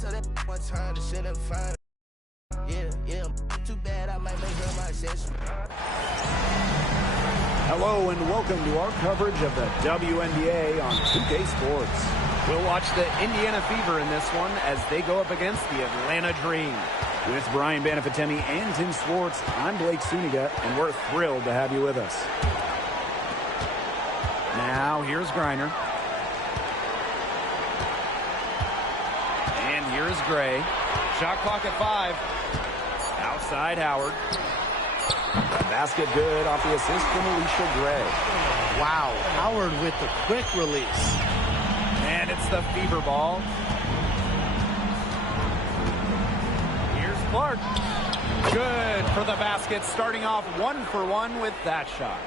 tell that one time to sit and find. Yeah, too bad I might make her my accessory. Hello and welcome to our coverage of the WNBA on 2K Sports. We'll watch the Indiana Fever in this one as they go up against the Atlanta Dream. With Brian Banafitemi and Tim Swartz, I'm Blake Suniga, and we're thrilled to have you with us. Now, here's Griner. And here's Gray. Shot clock at 5. Outside Howard. The basket good off the assist from Alicia Gray. Wow, Howard with the quick release. And it's the Fever ball. Here's Clark. Good for the basket, starting off 1 for 1 with that shot.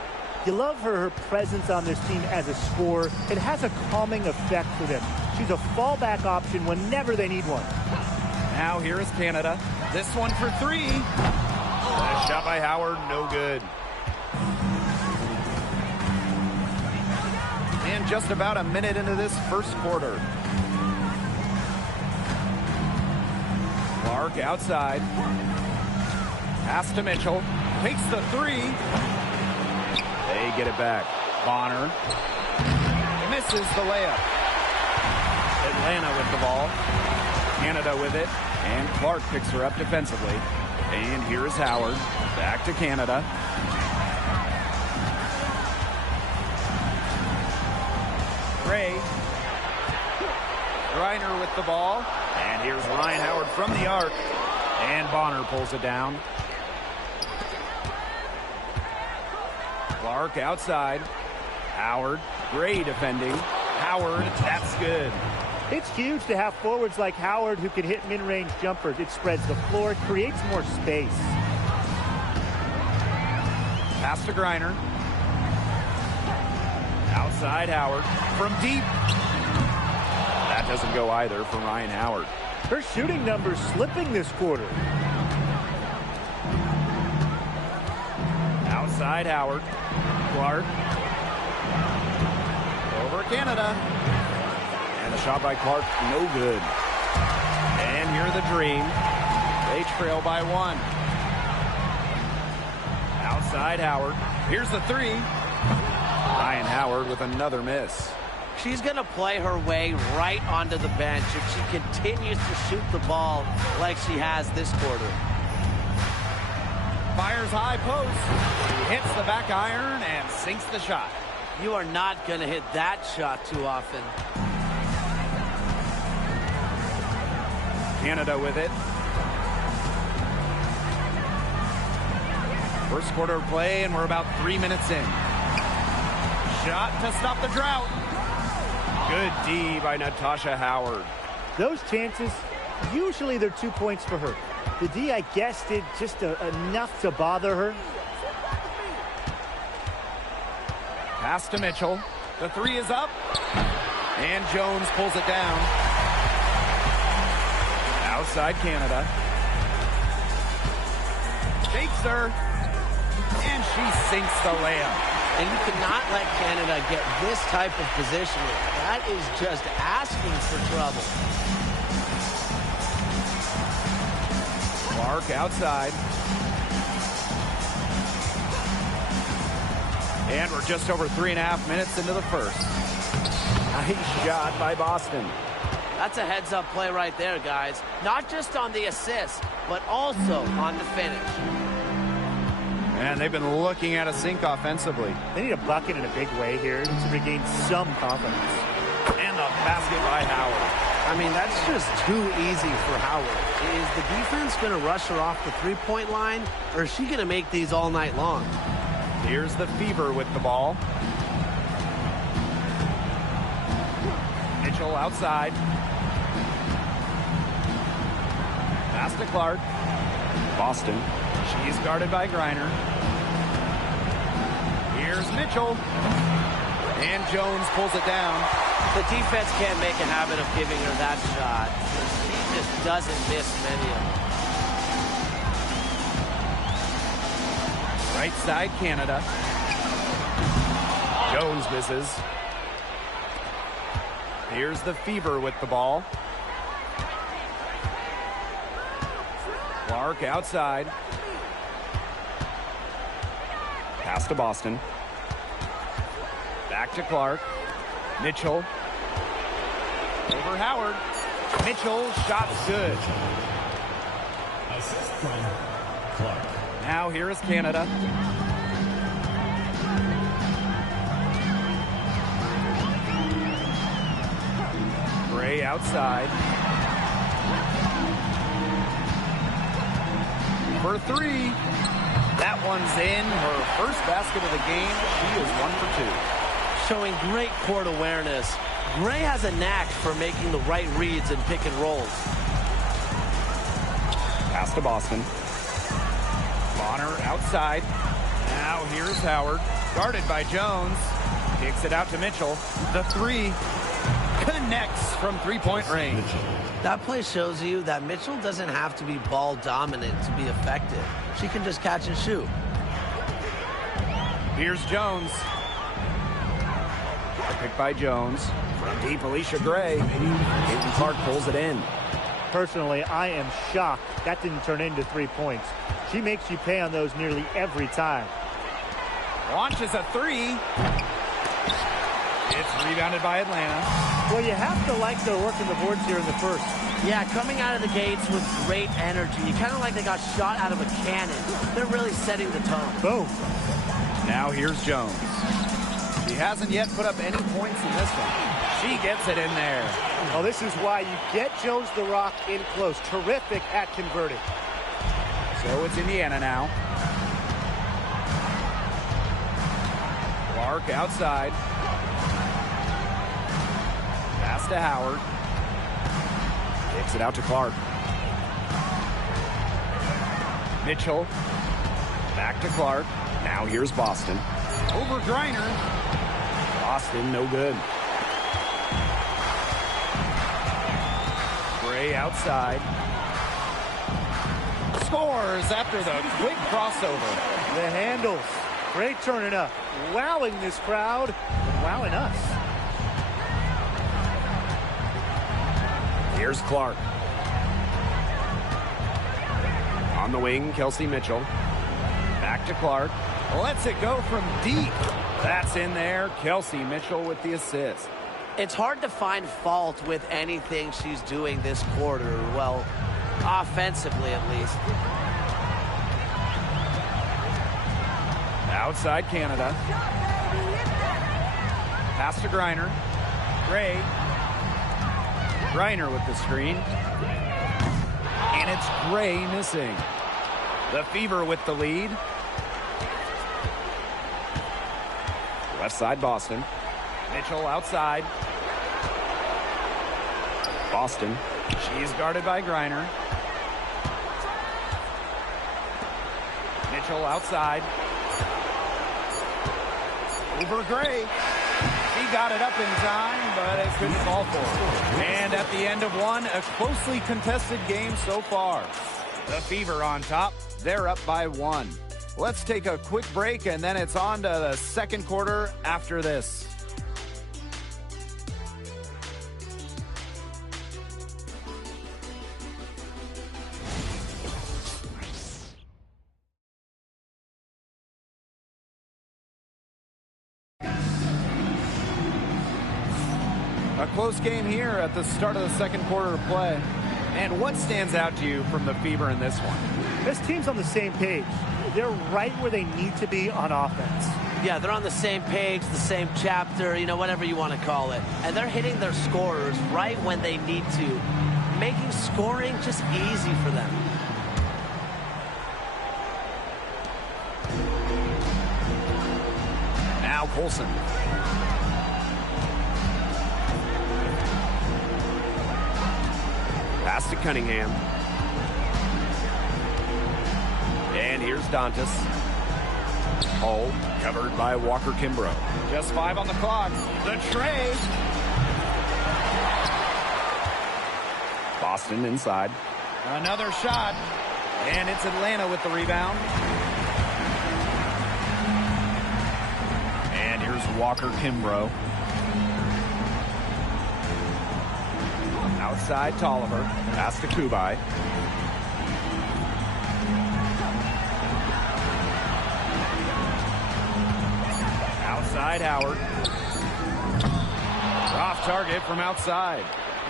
You love her presence on this team as a scorer. It has a calming effect for them. She's a fallback option whenever they need one. Now here is Canada. This one for 3. A shot by Howard, no good. And just about a minute into this first quarter. Clark outside. Pass to Mitchell. Takes the 3. They get it back. Bonner. Misses the layup. Atlanta with the ball. Canada with it. And Clark picks her up defensively. And here's Howard. Back to Canada. Gray. Griner with the ball. And here's Ryan Howard from the arc. And Bonner pulls it down. Clark outside. Howard. Gray defending. Howard. That's good. It's huge to have forwards like Howard who can hit mid-range jumpers. It spreads the floor, creates more space. Pass to Griner. Outside Howard. From deep. That doesn't go either for Ryan Howard. Her shooting numbers slipping this quarter. Outside Howard. Clark. Over Canada. And the shot by Clark, no good. And here the Dream. They trail by 1. Outside Howard. Here's the 3. Ryan Howard with another miss. She's going to play her way right onto the bench if she continues to shoot the ball like she has this quarter. Fires high post. Hits the back iron and sinks the shot. You are not going to hit that shot too often. Canada with it. First quarter of play, and we're about 3 minutes in. Shot to stop the drought. Good D by Natasha Howard. Those chances, usually they're 2 points for her. The D, I guess, did just enough to bother her. Pass to Mitchell. The 3 is up. And Jones pulls it down. Outside Canada. Takes her. And she sinks the layup. And you cannot let Canada get this type of positioning. That is just asking for trouble. Clark outside. And we're just over 3.5 minutes into the first. Nice shot by Boston. That's a heads-up play right there, guys. Not just on the assist, but also on the finish. And they've been looking at a sink offensively. They need a bucket in a big way here to regain some confidence. And the basket by Howard. I mean, that's just too easy for Howard. Is the defense going to rush her off the three-point line, or is she going to make these all night long? Here's the Fever with the ball. Mitchell outside. Pass to Clark. Boston. She's guarded by Griner. Here's Mitchell. And Jones pulls it down. The defense can't make a habit of giving her that shot. She just doesn't miss many of them. Right side, Canada. Jones misses. Here's the Fever with the ball. Clark outside. Pass to Boston. Back to Clark. Mitchell. Over Howard. Mitchell, shot's good. Assist from Clark. Now here is Canada. Gray outside. For three. That one's in. Her first basket of the game. She is 1 for 2. Showing great court awareness. Gray has a knack for making the right reads and pick and rolls. Pass to Boston. Bonner outside. Now here's Howard. Guarded by Jones. Kicks it out to Mitchell. The three connects from three-point range. That play shows you that Mitchell doesn't have to be ball dominant to be effective. She can just catch and shoot. Here's Jones. Picked by Jones. From deep, Alicia Gray. Caitlin Clark pulls it in. Personally, I am shocked that didn't turn into 3 points. She makes you pay on those nearly every time. Launches a three. It's rebounded by Atlanta. Well, you have to like their work in the boards here in the first. Yeah, coming out of the gates with great energy. Kind of like they got shot out of a cannon. They're really setting the tone. Boom. Now here's Jones. She hasn't yet put up any points in this one. She gets it in there. Well, this is why you get Jones the Rock in close. Terrific at converting. So it's Indiana now. Clark outside. Pass to Howard. Kicks it out to Clark. Mitchell. Back to Clark. Now here's Boston. Over Griner. Boston, no good. Gray outside. Scores after the quick crossover. The handles. Great turning up. Wowing this crowd. And wowing us. Here's Clark. On the wing, Kelsey Mitchell. Back to Clark. Lets it go from deep. That's in there. Kelsey Mitchell with the assist. It's hard to find fault with anything she's doing this quarter. Well, offensively at least. Outside Canada. Pass to Griner. Gray. Griner with the screen. And it's Gray missing. The Fever with the lead. Left side Boston. Mitchell outside. Boston. She's guarded by Griner. Mitchell outside. Over Gray. He got it up in time, but it couldn't fall for her. And at the end of one, a closely contested game so far. The Fever on top. They're up by 1. Let's take a quick break, and then it's on to the second quarter after this. A close game here at the start of the second quarter of play. And what stands out to you from the Fever in this one? This team's on the same page. They're right where they need to be on offense. Yeah, they're on the same page, the same chapter, you know, whatever you want to call it. And they're hitting their scorers right when they need to, making scoring just easy for them. Now Colson. Pass to Cunningham. And here's Dantas. Hull covered by Walker Kimbrough. Just 5 on the clock. The tray. Boston inside. Another shot. And it's Atlanta with the rebound. And here's Walker Kimbrough. Outside Tolliver. Pass to Kubai. Inside Howard. Off target from outside.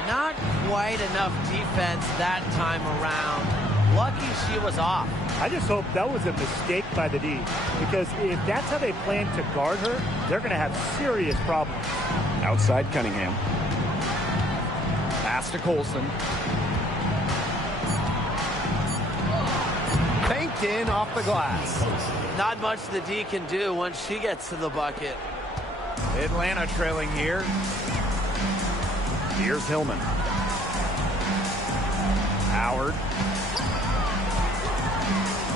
Not quite enough defense that time around. Lucky she was off. I just hope that was a mistake by the D, because if that's how they plan to guard her, they're going to have serious problems. Outside Cunningham. Pass to Colson. Banked in off the glass. Not much the D can do once she gets to the bucket. Atlanta trailing here. Here's Hillman. Howard.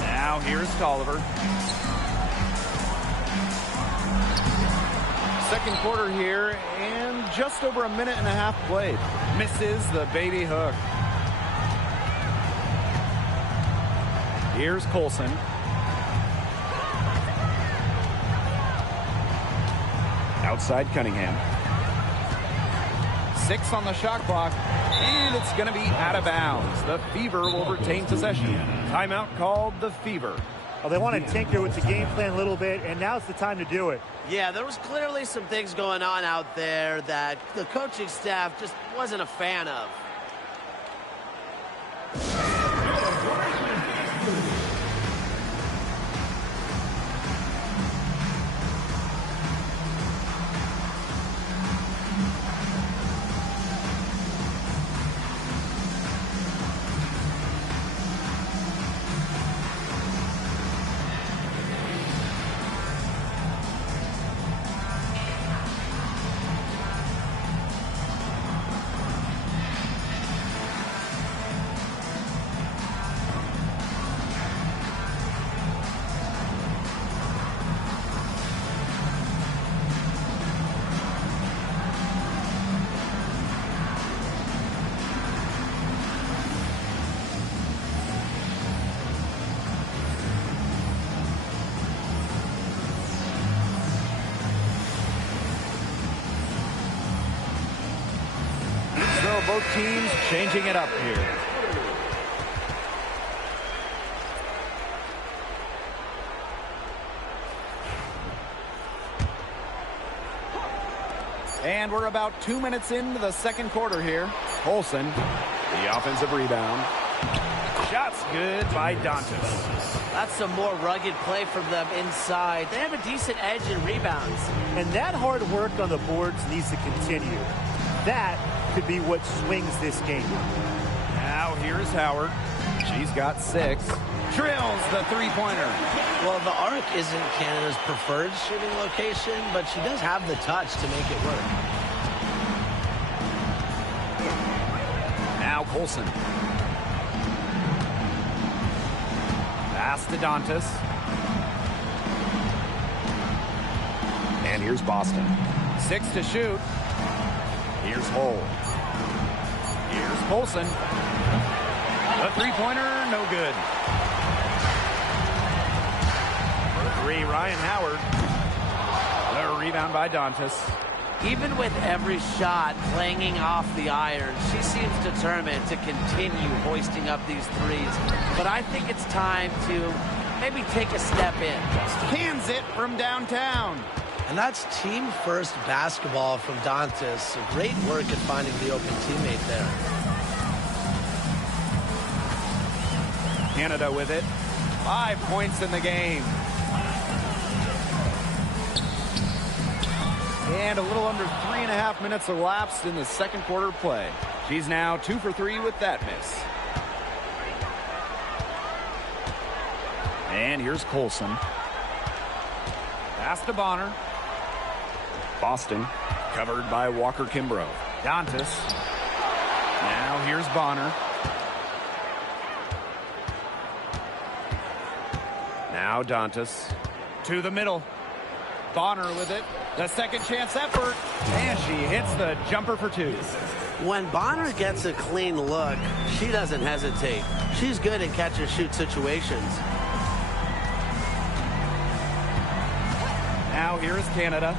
Now here's Tolliver. Second quarter here, and just over a minute and a half played. Misses the baby hook. Here's Colson. Outside Cunningham. 6 on the shot clock, and it's going to be out of bounds. The Fever will retain possession. Timeout called the Fever. Well, they want to tinker with the game plan a little bit, and now's the time to do it. Yeah, there was clearly some things going on out there that the coaching staff just wasn't a fan of. So both teams changing it up here. And we're about 2 minutes into the second quarter here. Colson, The offensive rebound. shots good by Dantas. That's some more rugged play from them inside. They have a decent edge in rebounds. And that hard work on the boards needs to continue. That could be what swings this game. Now here's Howard. She's got 6. Drills the three-pointer. Well, the arc isn't Canada's preferred shooting location, but she does have the touch to make it work. Now Colson. Pass to Dantas. And here's Boston. 6 to shoot. Here's Hull. Here's Colson. The three-pointer, no good. For 3, Ryan Howard. The rebound by Dantas. Even with every shot clanging off the iron, she seems determined to continue hoisting up these threes. But I think it's time to maybe take a step in. Cans it from downtown. And that's team-first basketball from Dantas. Great work at finding the open teammate there. Canada with it. 5 points in the game. And a little under 3.5 minutes elapsed in the second quarter play. She's now 2 for 3 with that miss. And here's Colson. Pass to Bonner. Boston, covered by Walker Kimbrough. Dantas. Now here's Bonner. Now Dantas. To the middle. Bonner with it. The second chance effort. And she hits the jumper for 2. When Bonner gets a clean look, she doesn't hesitate. She's good in catch-and-shoot situations. Now here is Canada.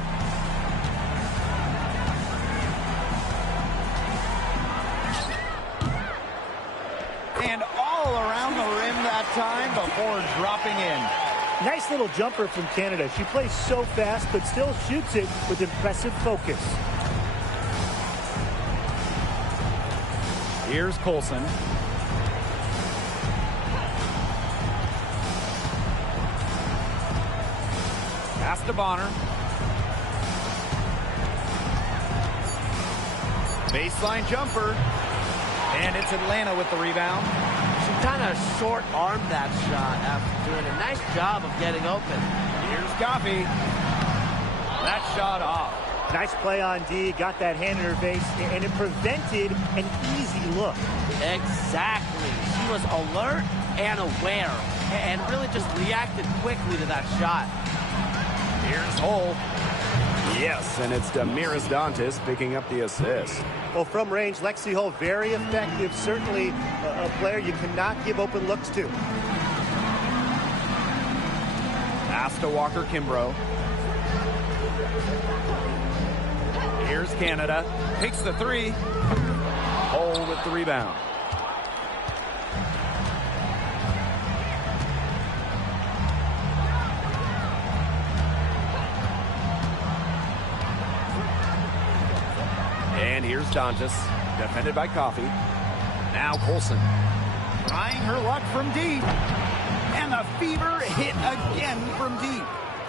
And all around the rim that time before dropping in. Nice little jumper from Canada. She plays so fast, but still shoots it with impressive focus. Here's Colson. Pass to Bonner. Baseline jumper. And it's Atlanta with the rebound. She kind of short-armed that shot after doing a nice job of getting open. Here's Coffey. That shot off. Nice play on D. Got that hand in her face, and it prevented an easy look. Exactly. She was alert and aware, and really just reacted quickly to that shot. Here's Hull. Yes, and it's Damiris Dantas picking up the assist. Well, from range, Lexi Hull, very effective. Certainly a player you cannot give open looks to. Pass to Walker Kimbrough. Here's Canada. Takes the three. Hull with the rebound. And here's Dantas, defended by Coffey. Now Colson, trying her luck from deep. And the Fever hit again from deep.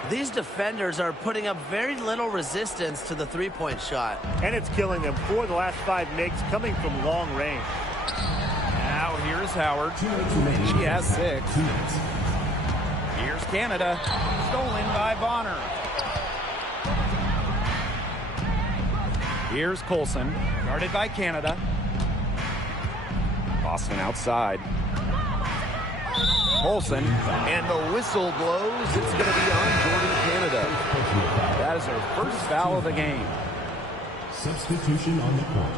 These defenders are putting up very little resistance to the three-point shot. And it's killing them. 4 of the last 5 makes coming from long range. Now here's Howard. She has 6. Here's Canada, stolen by Bonner. Here's Colson, guarded by Canada. Boston outside. Colson, and the whistle blows. It's going to be on Jordan Canada. That is her first foul of the game. Substitution on the court.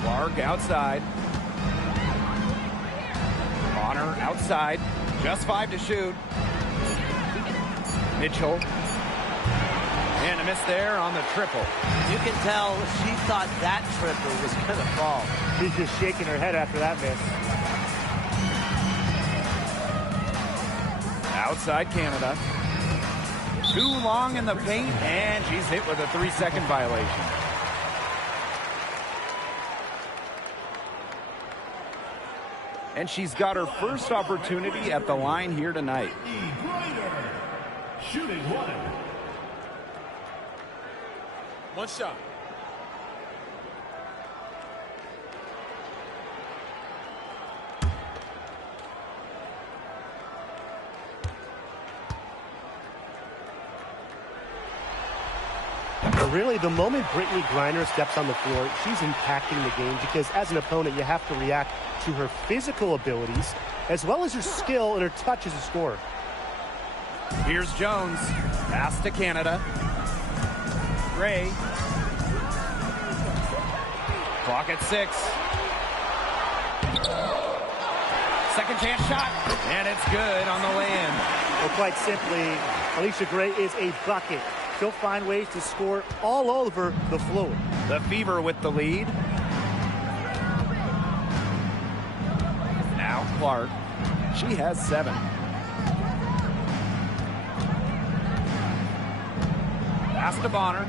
Clark outside. Bonner outside. Just 5 to shoot. Mitchell. And a miss there on the triple. You can tell she thought that triple was going to fall. She's just shaking her head after that miss. Outside Canada. Too long in the paint, and she's hit with a 3-second violation. And she's got her first opportunity at the line here tonight. Shooting one. One shot. Really, the moment Brittany Griner steps on the floor, she's impacting the game because as an opponent, you have to react to her physical abilities as well as her skill and her touch as a scorer. Here's Jones. Pass to Canada. Gray. Clock at 6. Second chance shot. And it's good on the way-in. Well, quite simply, Alicia Gray is a bucket. She'll find ways to score all over the floor. The Fever with the lead. Now Clark. She has 7. Pass to Bonner.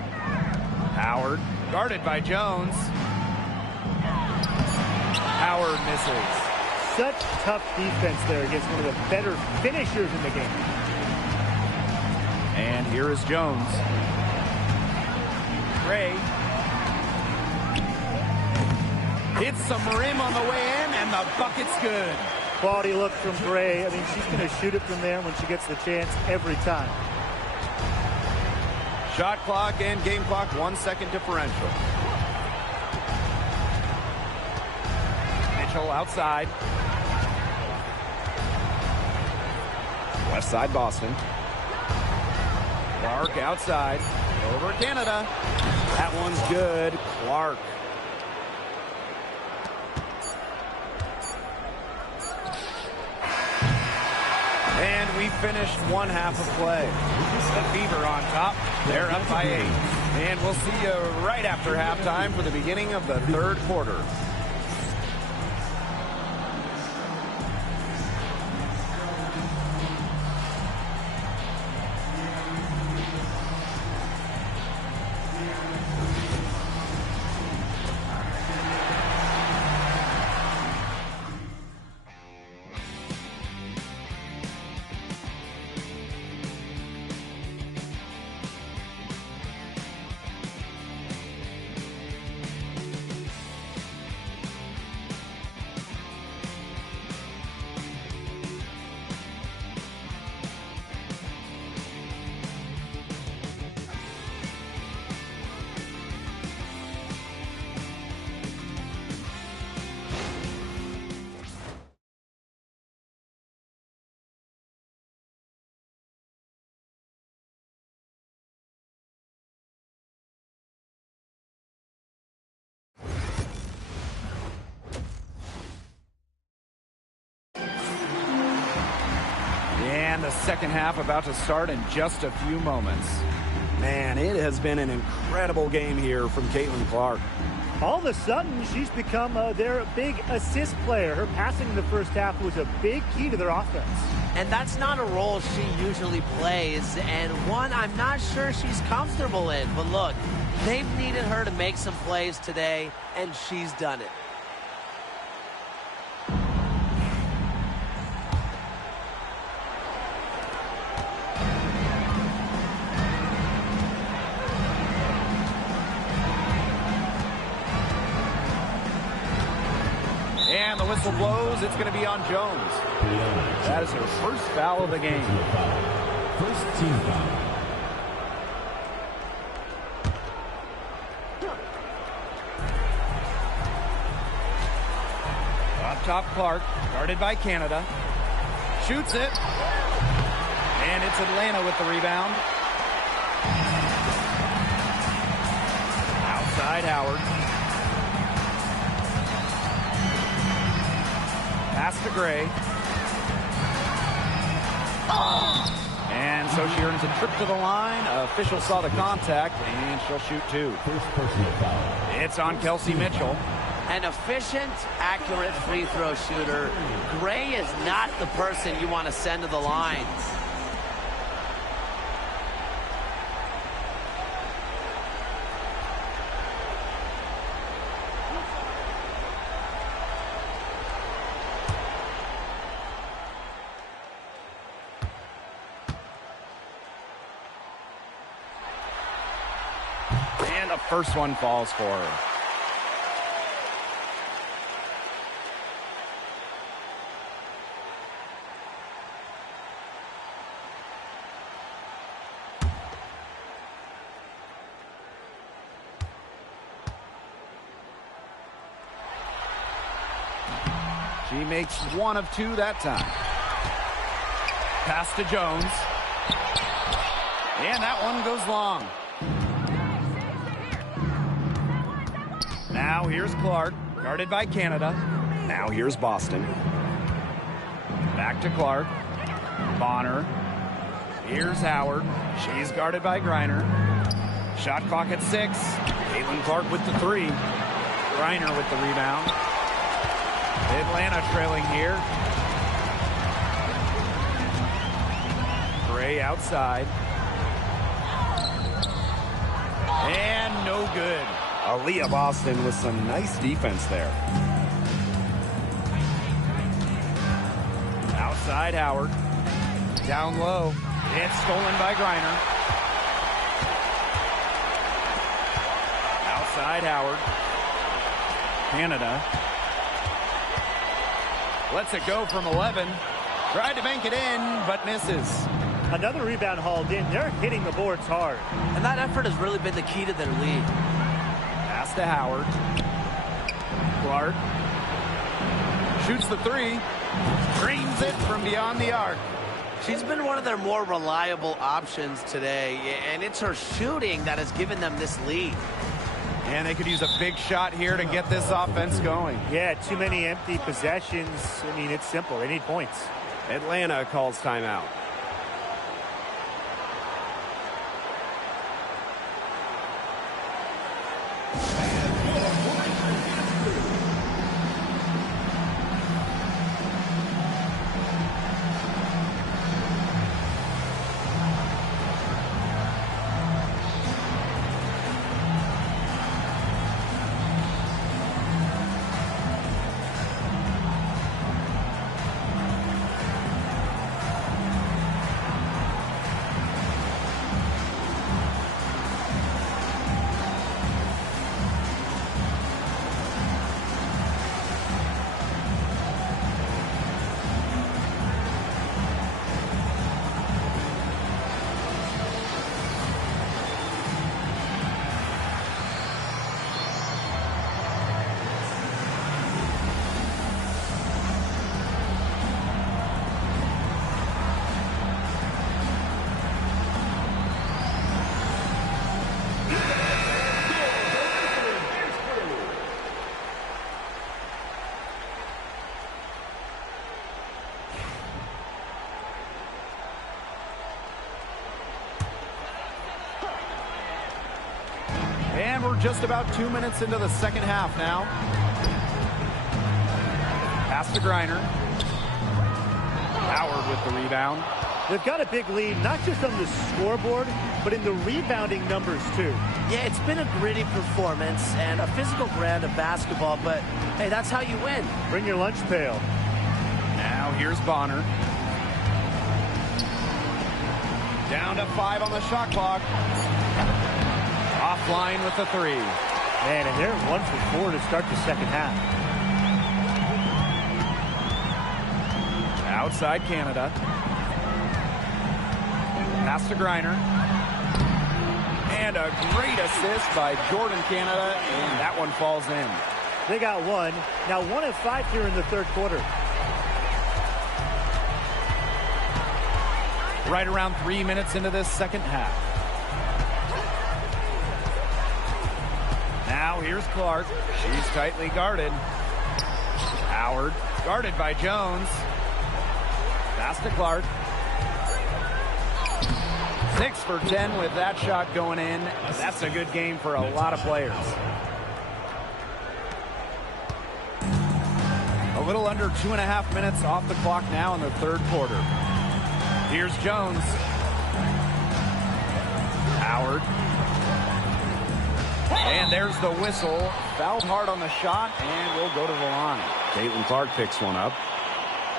Howard, guarded by Jones. Howard misses. Such tough defense there against one of the better finishers in the game. And here is Jones. Gray. Hits some rim on the way in, and the bucket's good. Quality look from Gray. I mean, she's going to shoot it from there when she gets the chance every time. Shot clock and game clock, 1 second differential. Mitchell outside. West side Boston. Clark outside. Over Canada. That one's good. Clark. And And we finished one half of play. The Fever on top. They're up by 8. And we'll see you right after halftime for the beginning of the third quarter. And the second half about to start in just a few moments. Man, it has been an incredible game here from Caitlin Clark. All of a sudden, she's become their big assist player. Her passing in the first half was a big key to their offense. And that's not a role she usually plays, and one I'm not sure she's comfortable in. But look, they've needed her to make some plays today, and she's done it. And the whistle blows. It's going to be on Jones. That is her first foul of the game. First team foul. Up top, Clark, guarded by Canada. Shoots it. And it's Atlanta with the rebound. Outside Howard. Pass to Gray. And so she earns a trip to the line. Official saw the contact, and she'll shoot 2. First personal foul. It's on Kelsey Mitchell. An efficient, accurate free throw shooter. Gray is not the person you want to send to the line. And the first one falls for her. She makes 1 of 2 that time. Pass to Jones. And that one goes long. Now here's Clark, guarded by Canada. Now here's Boston. Back to Clark. Bonner. Here's Howard. She's guarded by Griner. Shot clock at 6. Caitlin Clark with the 3. Griner with the rebound. Atlanta trailing here. Gray outside. And no good. Aaliyah Boston with some nice defense there. Outside Howard. Down low. It's stolen by Griner. Outside Howard. Canada. Lets it go from 11. Tried to bank it in, but misses. Another rebound hauled in. They're hitting the boards hard. And that effort has really been the key to their lead. Pass to Howard. Clark. Shoots the 3. Drains it from beyond the arc. She's been one of their more reliable options today, and it's her shooting that has given them this lead. And they could use a big shot here to get this offense going. Yeah, too many empty possessions. I mean, it's simple. They need points. Atlanta calls timeout. We're just about 2 minutes into the second half now. Pass to Griner. Howard with the rebound. They've got a big lead, not just on the scoreboard, but in the rebounding numbers, too. Yeah, it's been a gritty performance and a physical brand of basketball, but, hey, that's how you win. Bring your lunch pail. Now here's Bonner. Down to 5 on the shot clock. Offline with the 3. Man, and they're 1 for 4 to start the second half. Outside Canada. Pass to Griner. And a great assist by Jordan Canada, and that one falls in. They got one. Now 1 of 5 here in the third quarter. Right around 3 minutes into this second half. Now here's Clark. She's tightly guarded. Howard guarded by Jones. Pass to Clark. 6 for 10 with that shot going in. That's a good game for a lot of players. A little under 2.5 minutes off the clock now in the third quarter. Here's Jones. Howard. And there's the whistle. Fouled hard on the shot, and we'll go to the line. Caitlin Clark picks one up.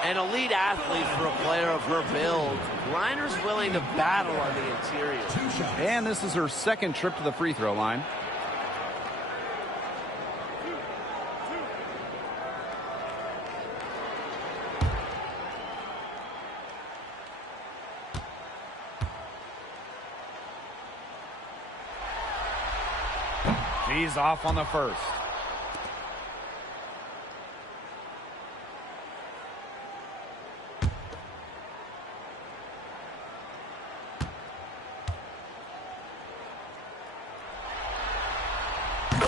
An elite athlete for a player of her build. Griner's willing to battle on the interior. And this is her second trip to the free throw line. She's off on the first.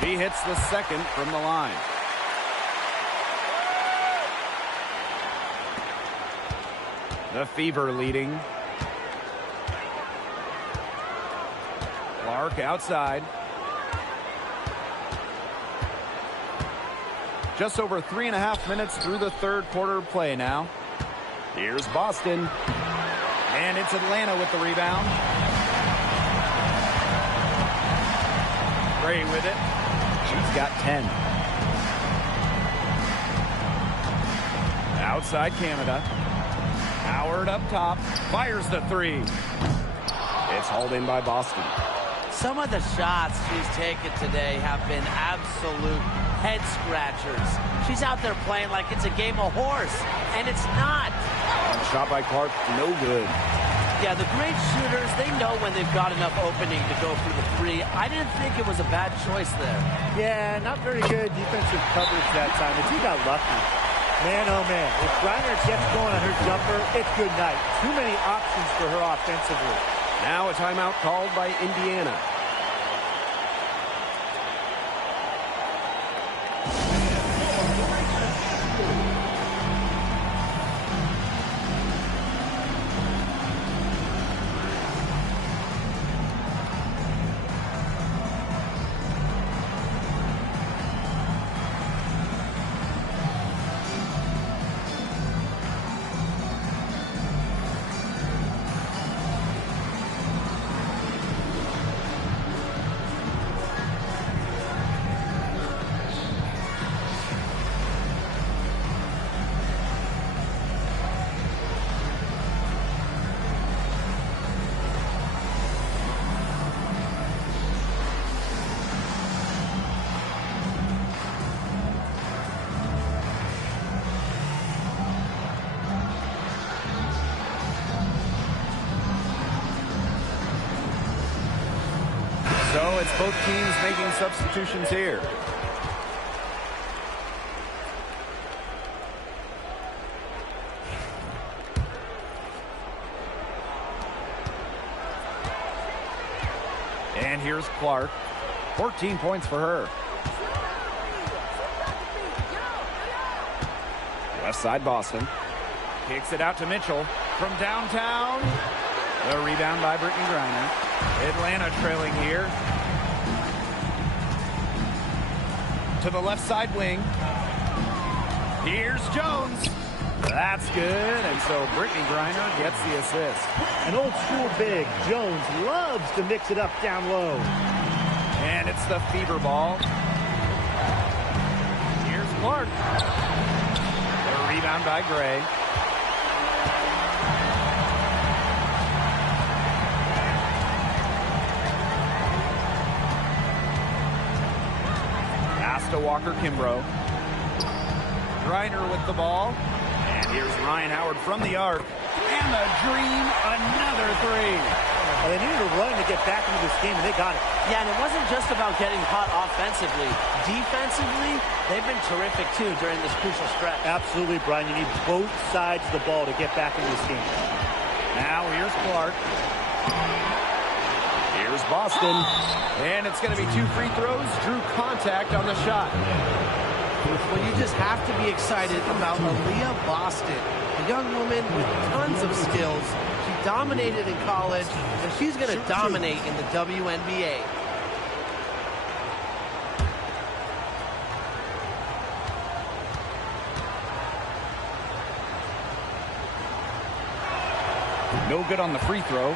She hits the second from the line. The Fever leading. Clark outside. Just over 3.5 minutes through the third quarter of play now. Here's Boston. And it's Atlanta with the rebound. Gray with it. She's got 10. Outside Canada. Howard up top. Fires the 3. It's hauled in by Boston. Some of the shots she's taken today have been absolute head scratchers. She's out there playing like it's a game of horse, and it's not. And shot by Clark, no good. Yeah, the great shooters, they know when they've got enough opening to go for the 3. I didn't think it was a bad choice there. Yeah, not very good defensive coverage that time, but she got lucky. Man, oh man, if Griner gets going on her jumper, it's good night. Too many options for her offensively. Now a timeout called by Indiana. So it's both teams making substitutions here. And here's Clark. 14 points for her. West side Boston. Kicks it out to Mitchell from downtown. The rebound by Brittany Griner. Atlanta trailing here. To the left side wing. Here's Jones. That's good, and so Brittany Griner gets the assist. An old school big. Jones loves to mix it up down low. And it's the fever ball. Here's Clark. A rebound by Gray. Pass to Walker Kimbrough. Griner with the ball. And here's Ryan Howard from the arc. And the dream, another three. Well, they needed a run to get back into this game, and they got it. Yeah, and it wasn't just about getting hot offensively. Defensively, they've been terrific, too, during this crucial stretch. Absolutely, Brian. You need both sides of the ball to get back into this game. Now here's Clark. Here's Boston. And it's going to be 2 free throws. Drew contact on the shot. Well, you just have to be excited about Aaliyah Boston, a young woman with tons of skills. She dominated in college, and she's going to dominate in the WNBA. No good on the free throw.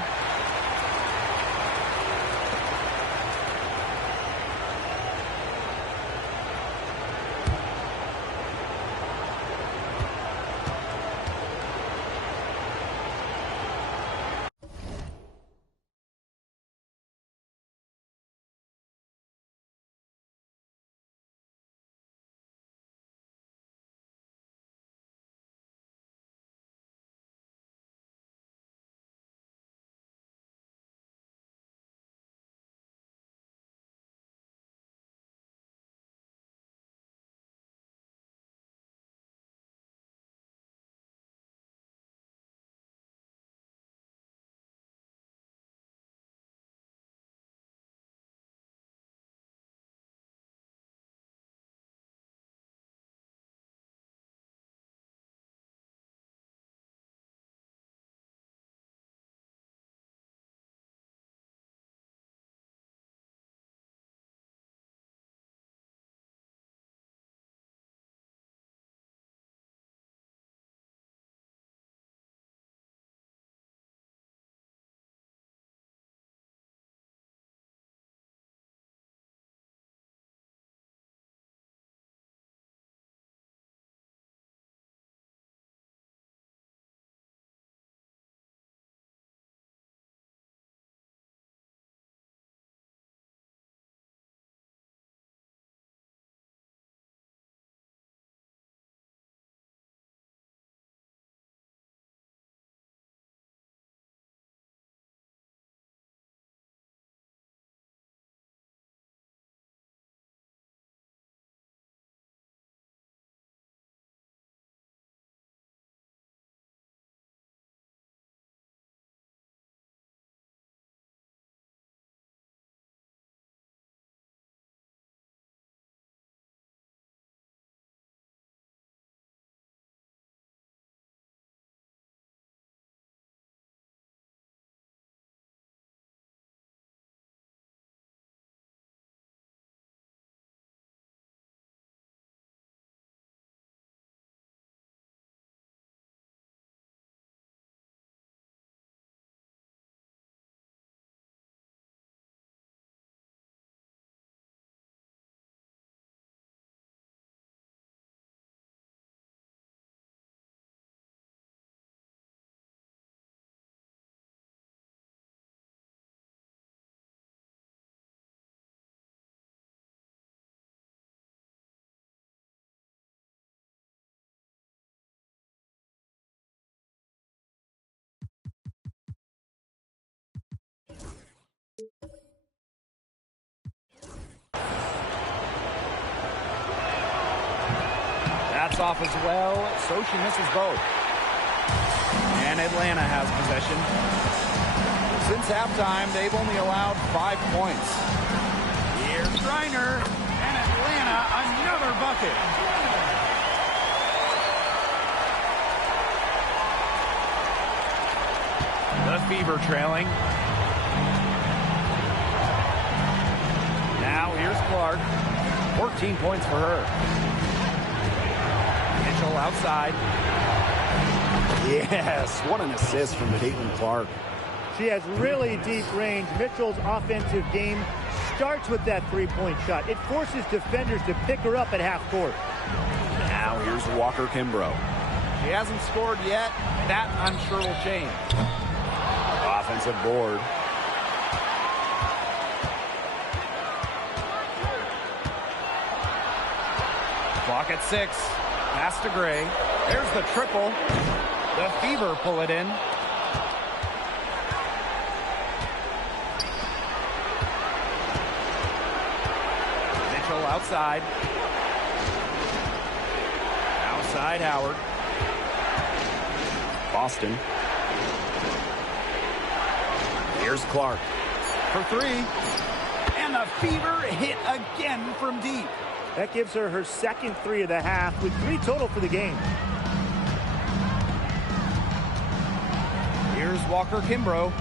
That's off as well, so she misses both. And Atlanta has possession. Since halftime, they've only allowed 5 points. Here's Griner, and Atlanta another bucket. The Fever trailing. Now here's Clark. 14 points for her. Mitchell outside. Yes, what an assist from Caitlin Clark. She has really deep range. Mitchell's offensive game starts with that three-point shot. It forces defenders to pick her up at half court. Now here's Walker Kimbrough. She hasn't scored yet. That, I'm sure, will change. Offensive board. Clock at 6. Pass to Gray. There's the triple. The Fever pull it in. Mitchell outside. Outside Howard. Boston. Here's Clark. For 3. And the Fever hit again from deep. That gives her her second 3 of the half with 3 total for the game. Here's Walker Kimbrough.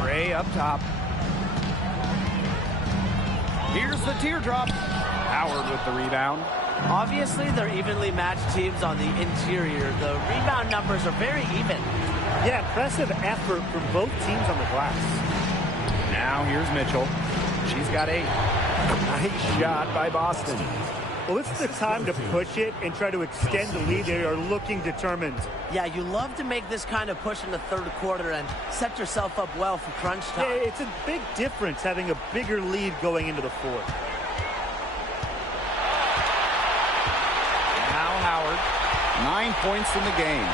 Gray up top. Here's the teardrop. Howard with the rebound. Obviously, they're evenly matched teams on the interior. The rebound numbers are very even. Yeah, impressive effort from both teams on the glass. Now here's Mitchell. She's got 8. Nice shot by Boston. Well, this is the time to push it and try to extend the lead. They are looking determined. Yeah, you love to make this kind of push in the third quarter and set yourself up well for crunch time. Yeah, it's a big difference having a bigger lead going into the fourth. Now Howard. 9 points in the game.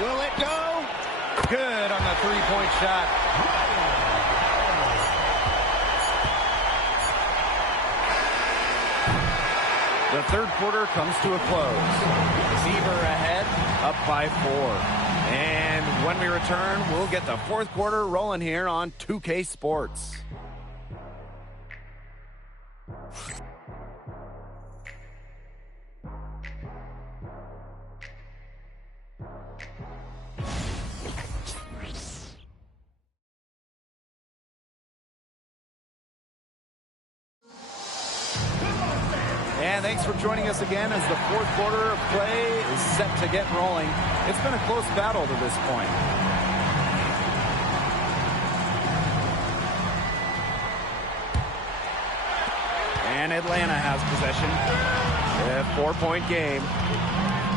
Will it go? Good on the three-point shot. The third quarter comes to a close. Fever ahead, up by 4. And when we return, we'll get the fourth quarter rolling here on 2K Sports. And thanks for joining us again as the fourth quarter of play is set to get rolling. It's been a close battle to this point. And Atlanta has possession. A 4-point game.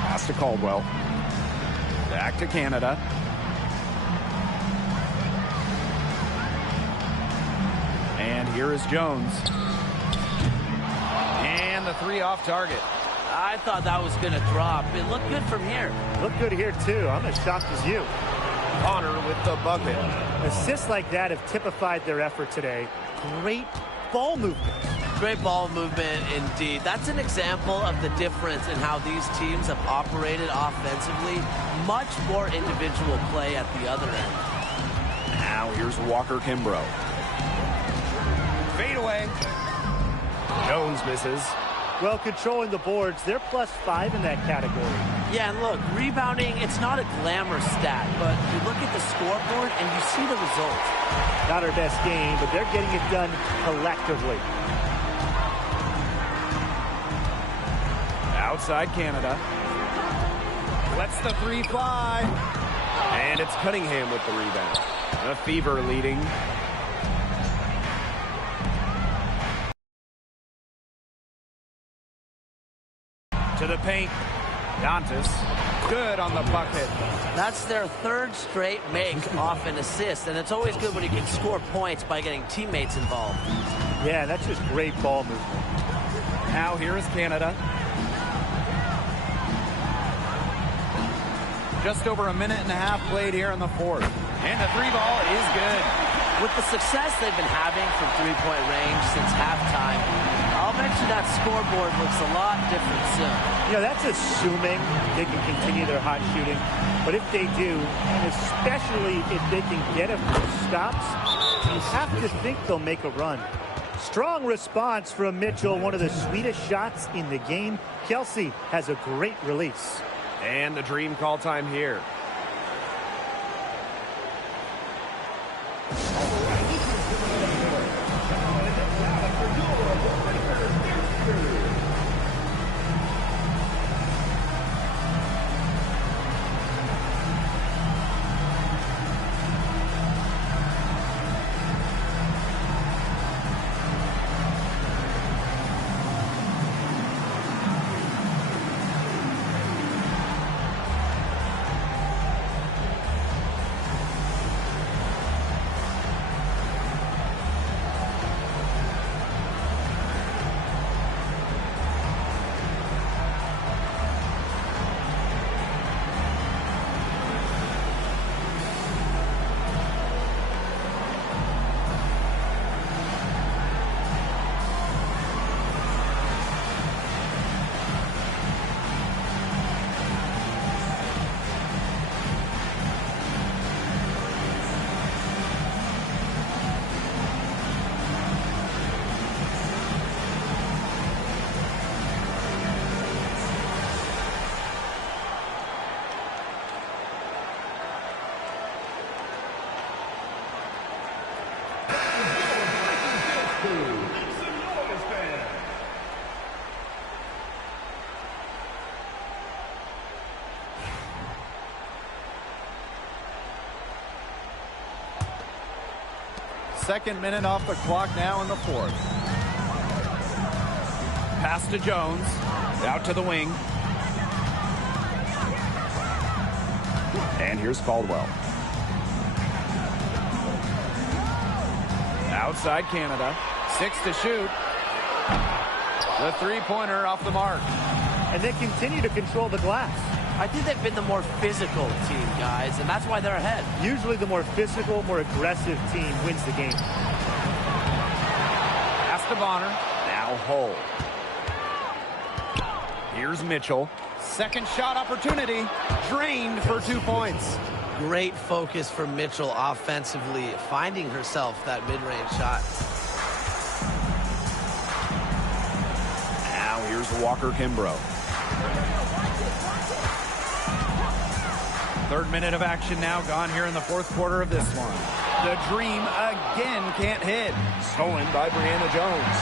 Pass to Caldwell. Back to Canada. And here is Jones. And the 3 off target. I thought that was going to drop. It looked good from here. Looked good here, too. I'm as shocked as you. Connor with the bucket. Assists like that have typified their effort today. Great ball movement. Great ball movement indeed. That's an example of the difference in how these teams have operated offensively. Much more individual play at the other end. Now here's Walker Kimbrough. Fade away. Jones misses. Well, controlling the boards, they're +5 in that category. Yeah, and look, rebounding, it's not a glamour stat, but you look at the scoreboard and you see the results. Not our best game, but they're getting it done collectively. Outside Canada. Lets the 3 fly. And it's Cunningham with the rebound. The Fever leading. To the paint. Dantas. Good on the bucket. That's their third straight make off an assist, and it's always good when you can score points by getting teammates involved. Yeah, that's just great ball movement. Now here is Canada. Just over a minute and a half played here in the fourth. And the 3 ball is good. With the success they've been having from three-point range since halftime, I'll bet you that scoreboard looks a lot different soon. You know, that's assuming they can continue their hot shooting. But if they do, and especially if they can get a few stops, you have to think they'll make a run. Strong response from Mitchell, one of the sweetest shots in the game. Kelsey has a great release. And the dream call time here. Second minute off the clock now in the fourth. Pass to Jones. Out to the wing. And here's Caldwell. Outside Canada. 6 to shoot. The three-pointer off the mark. And they continue to control the glass. I think they've been the more physical team, guys, and that's why they're ahead. Usually the more physical, more aggressive team wins the game. Pass to Bonner. Now Hull. Here's Mitchell. Second shot opportunity. Drained for 2 points. Great focus for Mitchell offensively, finding herself that mid-range shot. Now here's Walker Kimbrough. Third minute of action now gone here in the fourth quarter of this one. The Dream again can't hit. Stolen by Brianna Jones.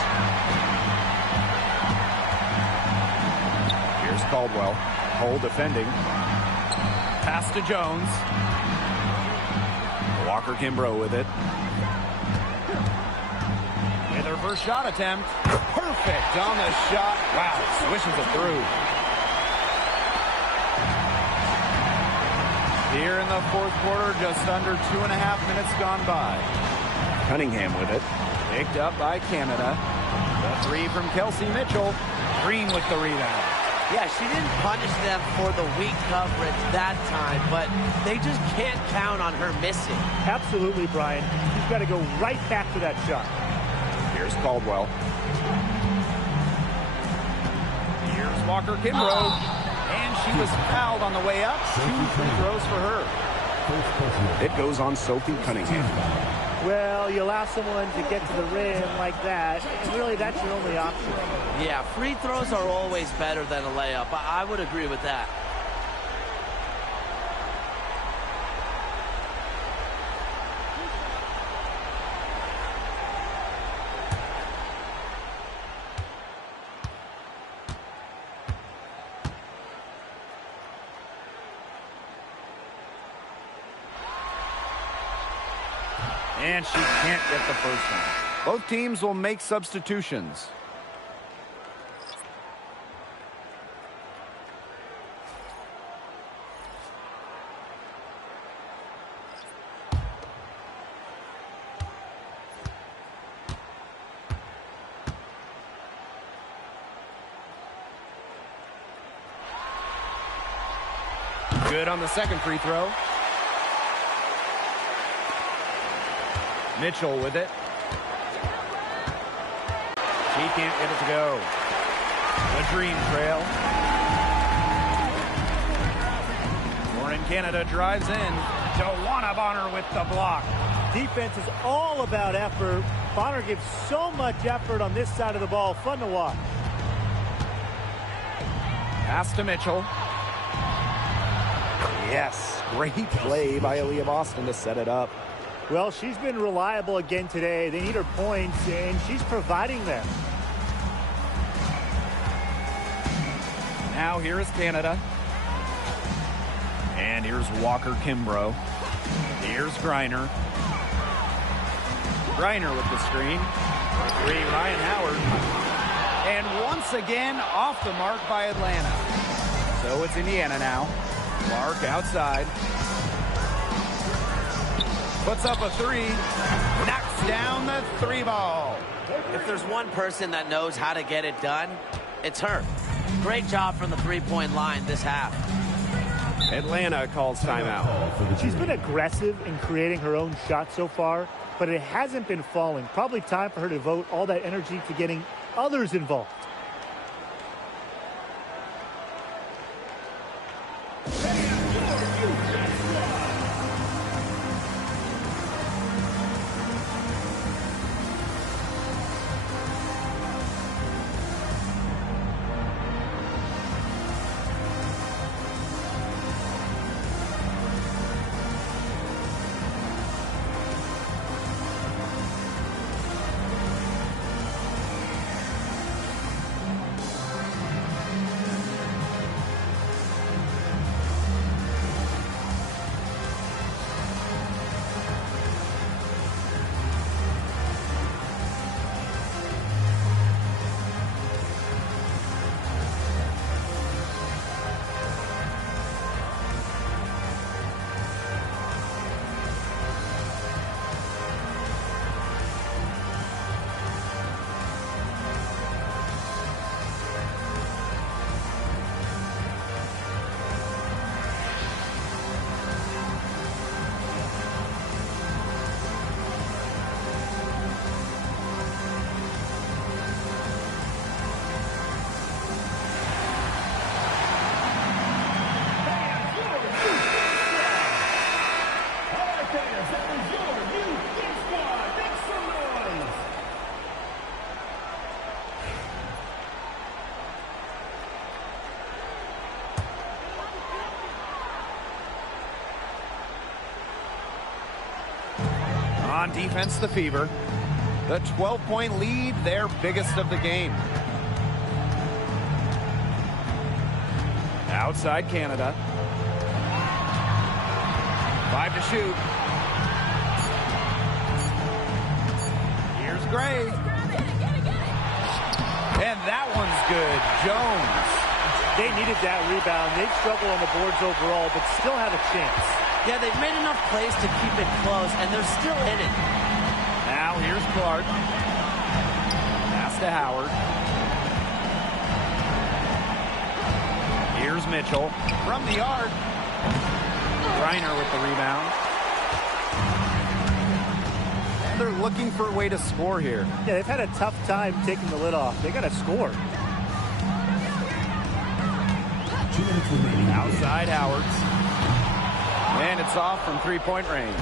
Here's Caldwell. Hull defending. Pass to Jones. Walker Kimbrough with it. With her first shot attempt. Perfect on the shot. Wow, swishes it through. Here in the fourth quarter, just under 2.5 minutes gone by. Cunningham with it. Picked up by Canada. The three from Kelsey Mitchell. Green with the rebound. Yeah, she didn't punish them for the weak coverage that time, but they just can't count on her missing. Absolutely, Brian. You've got to go right back to that shot. Here's Caldwell. Here's Walker Kimbrough. And she was fouled on the way up. 2 free throws for her. It goes on Sophie Cunningham. Well, you allow someone to get to the rim like that, and really that's your only option. Yeah, free throws are always better than a layup. I would agree with that. And she can't get the first one. Both teams will make substitutions. Good on the second free throw. Mitchell with it. She can't get it to go. The Dream trail. Warren Canada drives in. Joanna Bonner with the block. Defense is all about effort. Bonner gives so much effort on this side of the ball. Fun to watch. Pass to Mitchell. Yes, great play by Aaliyah Boston to set it up. Well, she's been reliable again today. They need her points, and she's providing them. Now here is Canada. And here's Walker Kimbrough. Here's Griner. Griner with the screen. For 3, Ryan Howard. And once again, off the mark by Atlanta. So it's Indiana now. Clark outside. Puts up a 3. Knocks down the 3 ball. If there's one person that knows how to get it done, it's her. Great job from the three-point line this half. Atlanta calls timeout. She's been aggressive in creating her own shot so far, but it hasn't been falling. Probably time for her to devote all that energy to getting others involved. On defense, the Fever. The 12-point lead, their biggest of the game. Outside Canada. 5 to shoot. Here's Gray. And that one's good. Jones. They needed that rebound. They've struggled on the boards overall, but still have a chance. Yeah, they've made enough plays to keep it close, and they're still in it. Now here's Clark. Pass to Howard. Here's Mitchell. From the arc. Griner with the rebound. They're looking for a way to score here. Yeah, they've had a tough time taking the lid off. They got to score. Outside Howard. And it's off from three-point range.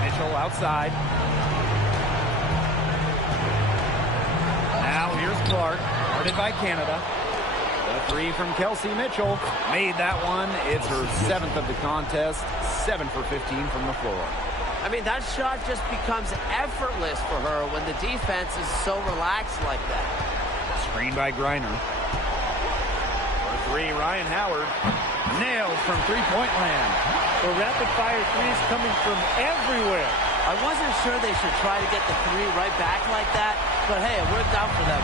Mitchell outside. Now here's Clark, guarded by Canada. The 3 from Kelsey Mitchell. Made that one. It's her 7th of the contest. 7 for 15 from the floor. I mean, that shot just becomes effortless for her when the defense is so relaxed like that. Screen by Griner. For 3, Ryan Howard. Nailed from three-point land. The rapid-fire threes coming from everywhere. I wasn't sure they should try to get the 3 right back like that, but hey, it worked out for them.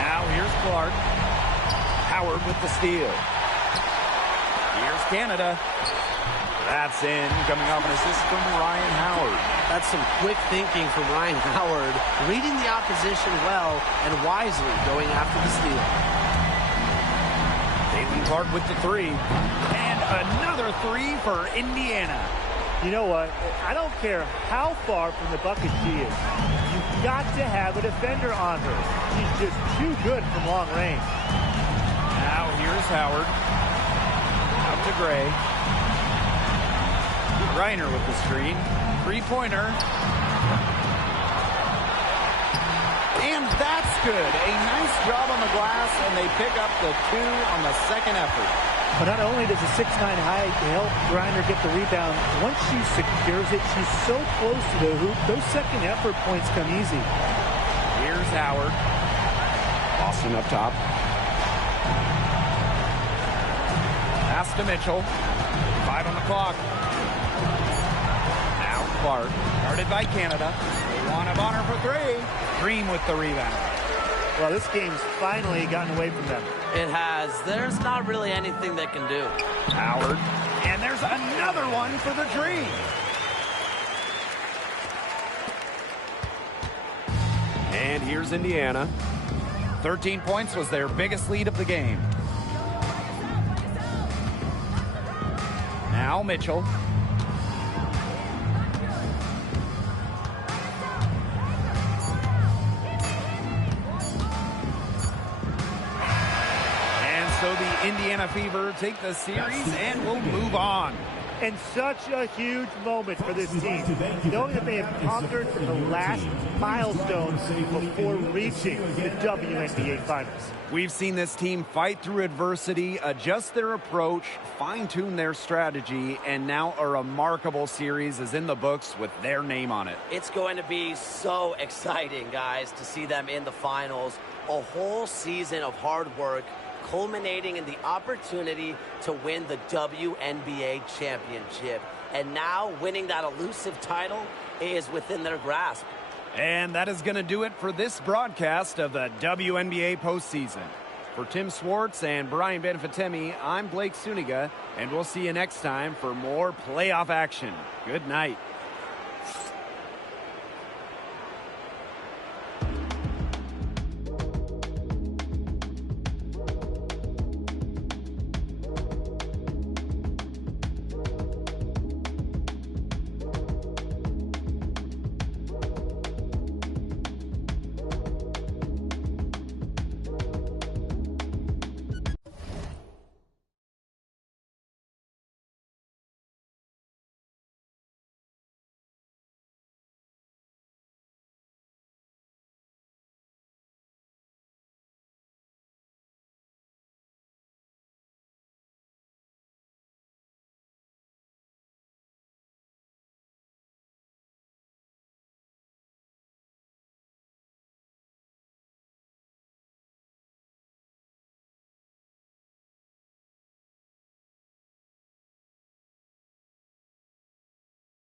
Now here's Clark. Howard with the steal. Here's Canada. That's in, coming off an assist from Ryan Howard. That's some quick thinking from Ryan Howard, reading the opposition well and wisely going after the steal. Caitlin Clark with the 3. And another 3 for Indiana. You know what? I don't care how far from the bucket she is. You've got to have a defender on her. She's just too good from long range. Now here's Howard. Out to Gray. Griner with the screen. Three-pointer. And that's good. A nice job on the glass, and they pick up the 2 on the second effort. But not only does a 6'9" height help Griner get the rebound, once she secures it, she's so close to the hoop, those second effort points come easy. Here's Howard. Boston up top. Pass to Mitchell. 5 on the clock. Now Clark. Guarded by Canada. They want a Bonner for 3. Green with the rebound. Well, this game's finally gotten away from them. It has. There's not really anything they can do. Howard. And there's another one for the Dream. And here's Indiana. 13 points was their biggest lead of the game. Now Mitchell. And so the Indiana Fever take the series and will move on. And such a huge moment for this team, knowing that they have conquered the last milestone before reaching the WNBA Finals. We've seen this team fight through adversity, adjust their approach, fine-tune their strategy, and now a remarkable series is in the books with their name on it. It's going to be so exciting, guys, to see them in the finals. A whole season of hard work, culminating in the opportunity to win the WNBA championship. And now winning that elusive title is within their grasp. And that is going to do it for this broadcast of the WNBA postseason. For Tim Swartz and Brian Benefitemi, I'm Blake Suniga, and we'll see you next time for more playoff action. Good night.